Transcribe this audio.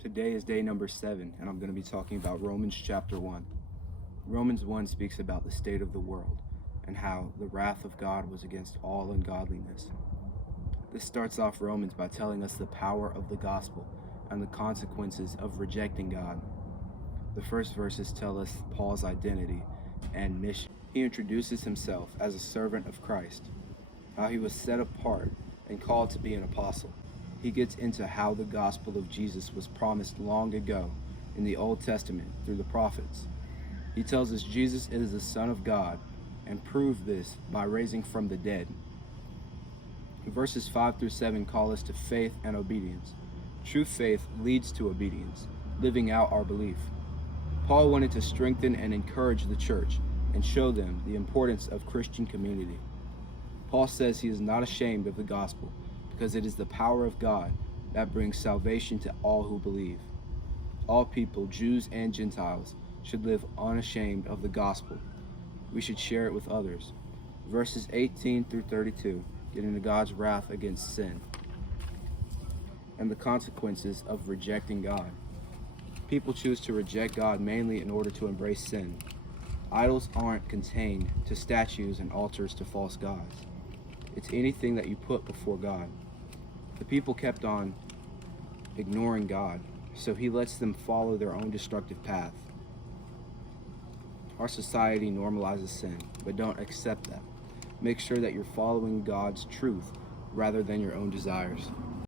Today is day number 7, and I'm going to be talking about Romans chapter 1. Romans 1 speaks about the state of the world and how the wrath of God was against all ungodliness. This starts off Romans by telling us the power of the gospel and the consequences of rejecting God. The first verses tell us Paul's identity and mission. He introduces himself as a servant of Christ, how he was set apart and called to be an apostle. He gets into how the gospel of Jesus was promised long ago in the Old Testament through the prophets. He tells us Jesus is the Son of God and proved this by raising from the dead. Verses 5 through 7 call us to faith and obedience. True faith leads to obedience, living out our belief. Paul wanted to strengthen and encourage the church and show them the importance of Christian community. Paul says he is not ashamed of the gospel because it is the power of God that brings salvation to all who believe. All people, Jews and Gentiles, should live unashamed of the gospel. We should share it with others. Verses 18 through 32 get into God's wrath against sin and the consequences of rejecting God. People choose to reject God mainly in order to embrace sin. Idols aren't contained to statues and altars to false gods. It's anything that you put before God. The people kept on ignoring God, so he lets them follow their own destructive path. Our society normalizes sin, but don't accept that. Make sure that you're following God's truth rather than your own desires.